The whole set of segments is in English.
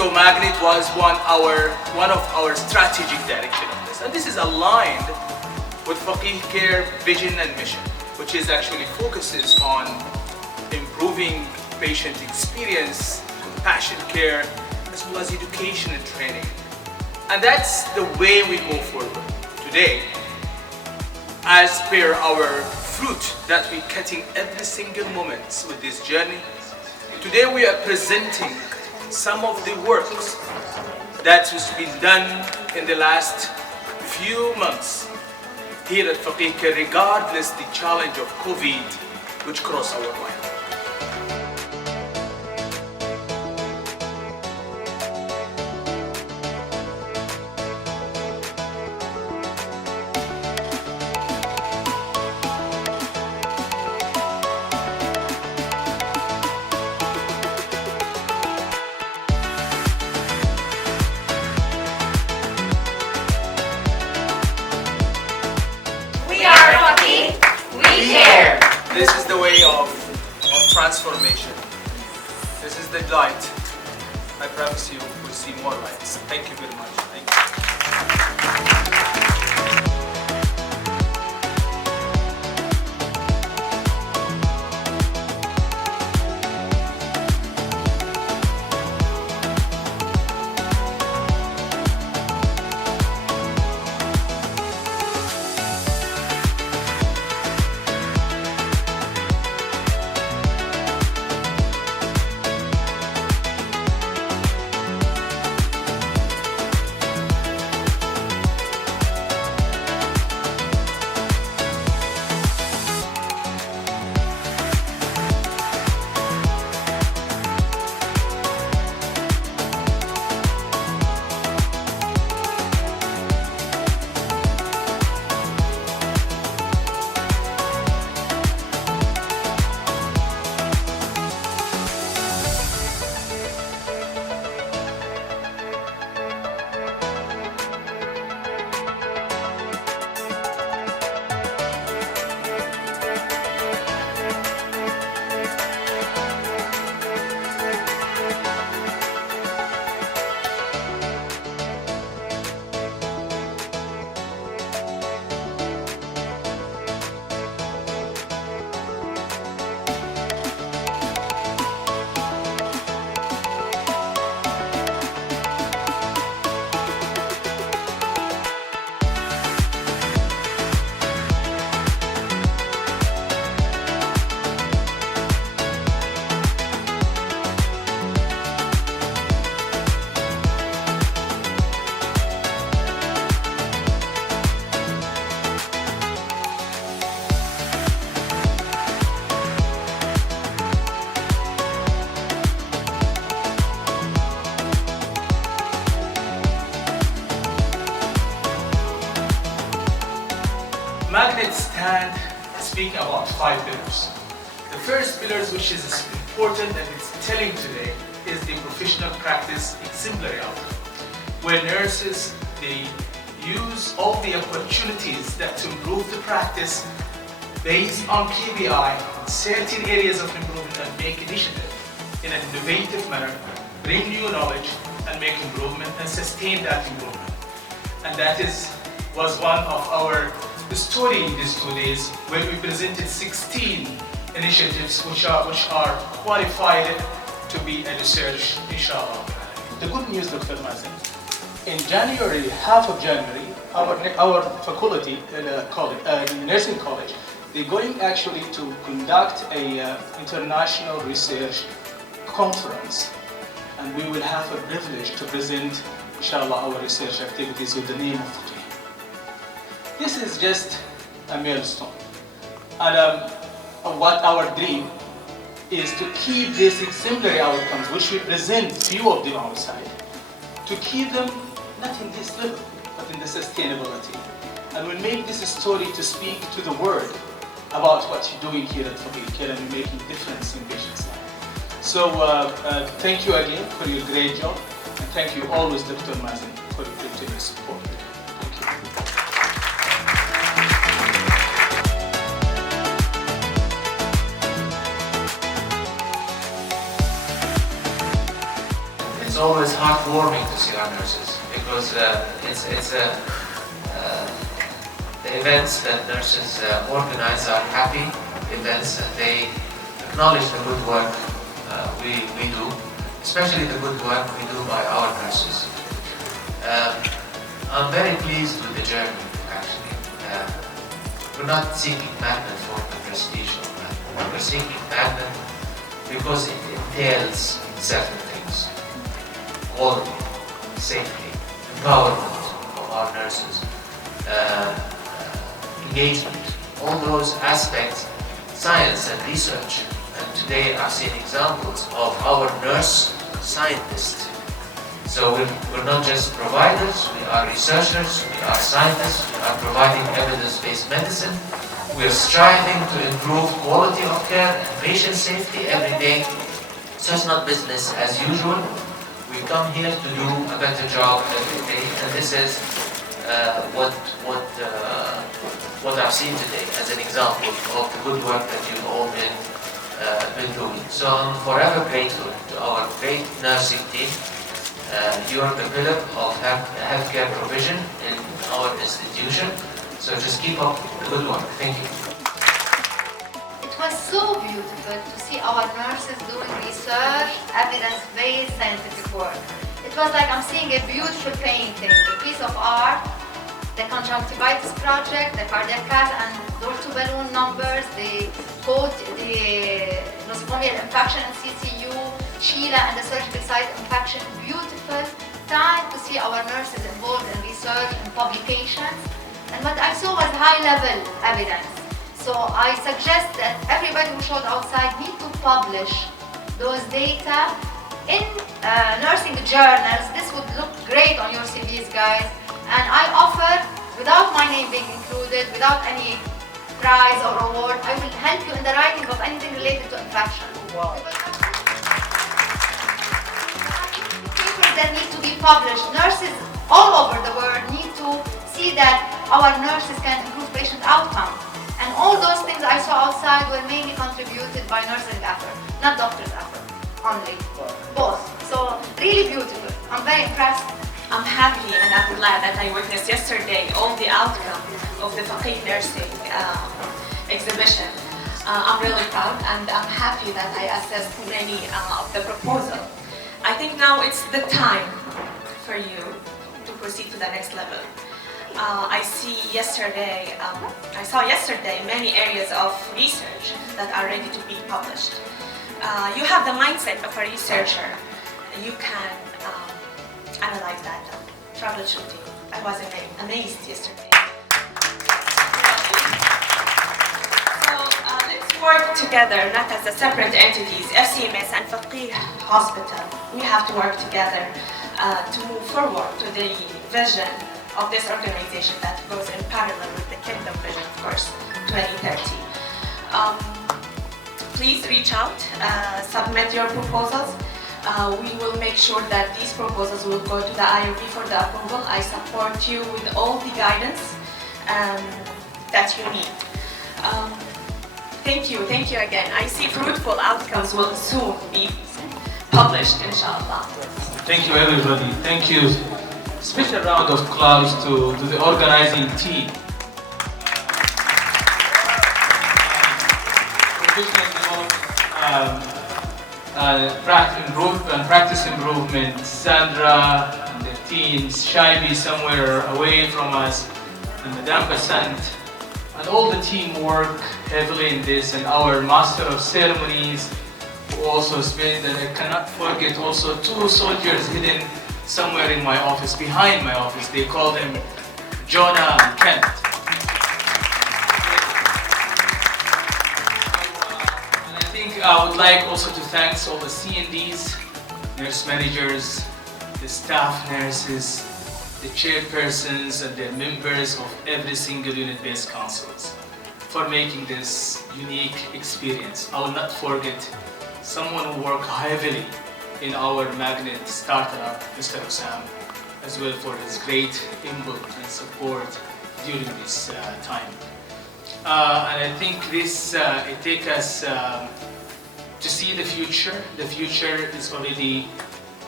So Magnet was one of our strategic direction of this, and this is aligned with Fakeeh Care vision and mission, which is actually focuses on improving patient experience, compassionate care, as well as education and training. And that's the way we go forward. Today, as per our fruit that we're cutting every single moment with this journey, today we are presenting some of the works that has been done in the last few months here at Fakeeh Care, regardless the challenge of COVID which crossed our mind. This is the way of transformation. This is the light. I promise you we'll see more lights. Thank you very much. Thank you. Magnet stand speaking about 5 pillars. The first pillar, which is important and it's telling today, is the professional practice exemplary outcome, where nurses, they use all the opportunities that to improve the practice based on KPI, certain areas of improvement, and make initiative in an innovative manner, bring new knowledge and make improvement and sustain that improvement. And that was one of our story in these 2 days, where we presented 16 initiatives which are qualified to be a research, inshallah. The good news, Dr. Mazen, in January, half of January, our faculty, nursing college, they're going actually to conduct a international research conference, and we will have a privilege to present, inshallah, our research activities with the name of Fakeeh. This is just a milestone, and what our dream is to keep these exemplary outcomes, which we present few of them outside, to keep them not in this level, but in the sustainability. And we'll make this story to speak to the world about what you're doing here at Fakeeh Care and making difference in patients' lives. So thank you again for your great job, and thank you always, Dr. Mazen, for your continuous support. Thank you. always heartwarming to see our nurses because the events that nurses organize are happy events, and they acknowledge the good work we do, especially the good work we do by our nurses. I'm very pleased with the journey, actually. We're not seeking magnet for the prestige of magnet. We're seeking magnet because it entails certain things: quality, safety, empowerment of our nurses, engagement, all those aspects, science and research. And today I've seen examples of our nurse scientists. So we're not just providers, we are researchers, we are scientists, we are providing evidence-based medicine. We are striving to improve quality of care and patient safety every day. So it's not business as usual. We come here to do a better job every day, and this is what I've seen today as an example of the good work that you've all been doing. So I'm forever grateful to our great nursing team. You are the pillar of healthcare provision in our institution. So just keep up the good work. Thank you. It was so beautiful to see our nurses doing research, evidence-based scientific work. It was like I'm seeing a beautiful painting, a piece of art. The conjunctivitis project, the cardiac cath and door-to balloon numbers, the code, the nosocomial infection in CCU, Sheila and the surgical site infection. Beautiful time to see our nurses involved in research and publications. And what I saw was high-level evidence. So I suggest that everybody who showed outside need to publish those data in nursing journals. This would look great on your CVs, guys. And I offer, without my name being included, without any prize or award, I will help you in the writing of anything related to infection. Wow. Papers that need to be published. Nurses all over the world need to see that our nurses can improve patient outcome. And all those things I saw outside were mainly contributed by nursing effort, not doctors' effort only. Both. So really beautiful. I'm very impressed. I'm happy and I'm glad that I witnessed yesterday all the outcome of the Fakeeh nursing exhibition. I'm really proud and I'm happy that I assessed many of the proposals. I think now it's the time for you to proceed to the next level. I saw yesterday many areas of research that are ready to be published. You have the mindset of a researcher. You can analyze that troubleshooting. I was amazed yesterday. So let's work together, not as a separate entities. FCMS and Fakeeh Hospital, we have to work together to move forward to the vision of this organization that goes in parallel with the Kingdom Vision, of course, 2030. Please reach out, submit your proposals. We will make sure that these proposals will go to the IOB for the approval. I support you with all the guidance that you need. Thank you again. I see fruitful outcomes will soon be published, inshallah. Thank you, everybody. Thank you. Special round of applause to the organizing team. Practice improvement, Sandra and the teams, Shaibi somewhere away from us, and Madame Bassant, and all the team work heavily in this, and our Master of Ceremonies who also spent, and I cannot forget also two soldiers hidden somewhere in my office, behind my office. They call them Jonah and Kent. I would like also to thank all the C&Ds, nurse managers, the staff nurses, the chairpersons and the members of every single unit-based councils for making this unique experience. I will not forget someone who worked heavily in our magnet startup, Mr. Osam, as well for his great input and support during this time. And I think this it takes us to see the future. The future is already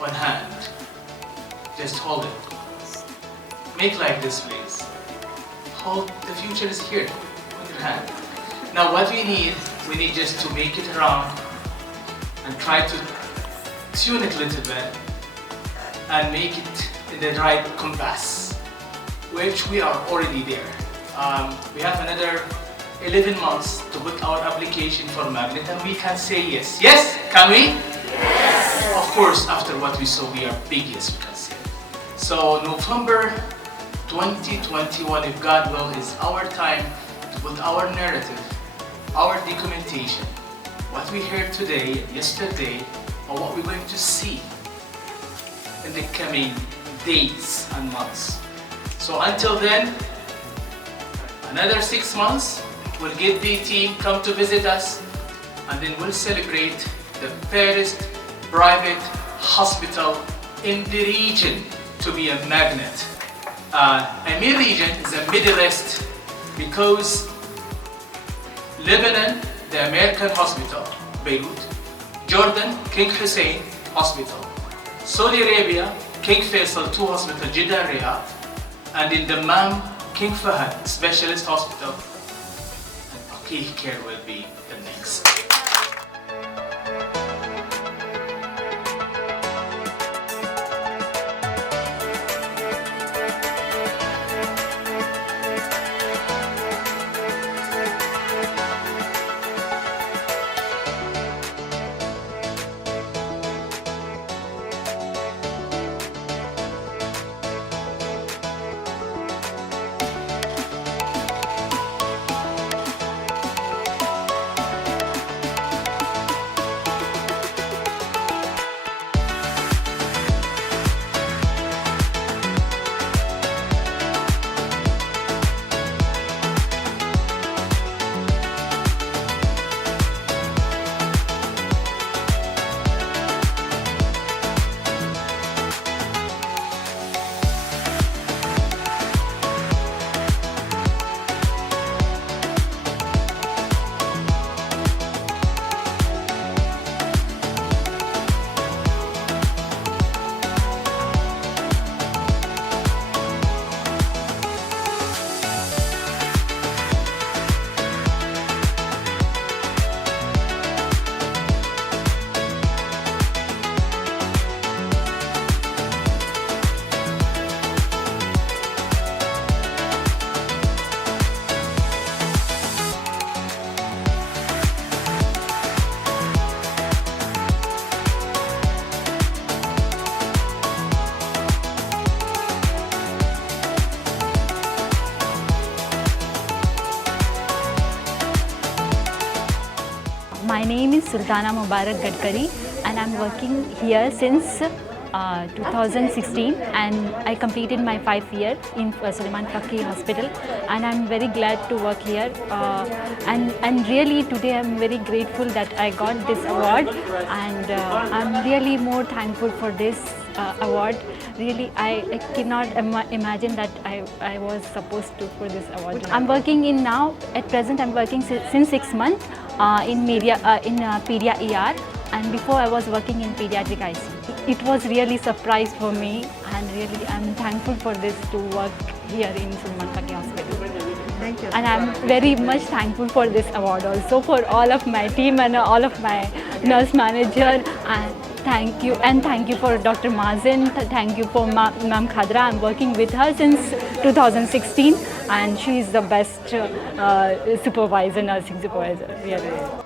one hand. Just hold it. Make like this, please. Hold, the future is here with your hand. Now what we need just to make it around and try to tune it a little bit and make it in the right compass, which we are already there. We have another 11 months to put our application for magnet and we can say yes. Yes? Can we? Yes! Of course, after what we saw, we are big yes, we can say. So November 2021, if God will, is our time to put our narrative, our documentation, what we heard today and yesterday, or what we're going to see in the coming days and months. So until then, another 6 months, we'll get the team come to visit us, and then we'll celebrate the first private hospital in the region to be a magnet. AMIR region is a Middle East because Lebanon, the American hospital, Beirut, Jordan, King Hussein Hospital, Saudi Arabia, King Faisal II Hospital, Jeddah, Riyadh, and in Dammam, King Fahad Specialist Hospital, and Fakeeh Care will be the next. My name is Sultana Mubarak Gadkari and I'm working here since 2016 and I completed my 5th year in Sulaiman Fakeeh Hospital and I'm very glad to work here and really today I'm very grateful that I got this award and I'm really more thankful for this award. Really, I cannot imagine that I was supposed to for this award. I'm working in now, at present I'm working since 6 months in Pedia ER and before I was working in pediatric ICU. It was really a surprise for me and really I'm thankful for this to work here in Sulaiman Fakeeh Hospital. Thank you. And I'm very much thankful for this award also for all of my team and all of my nurse manager and thank you for Dr. Mazen, thank you for Ma'am Khadra. I'm working with her since 2016 and she is the best supervisor, nursing supervisor. Really.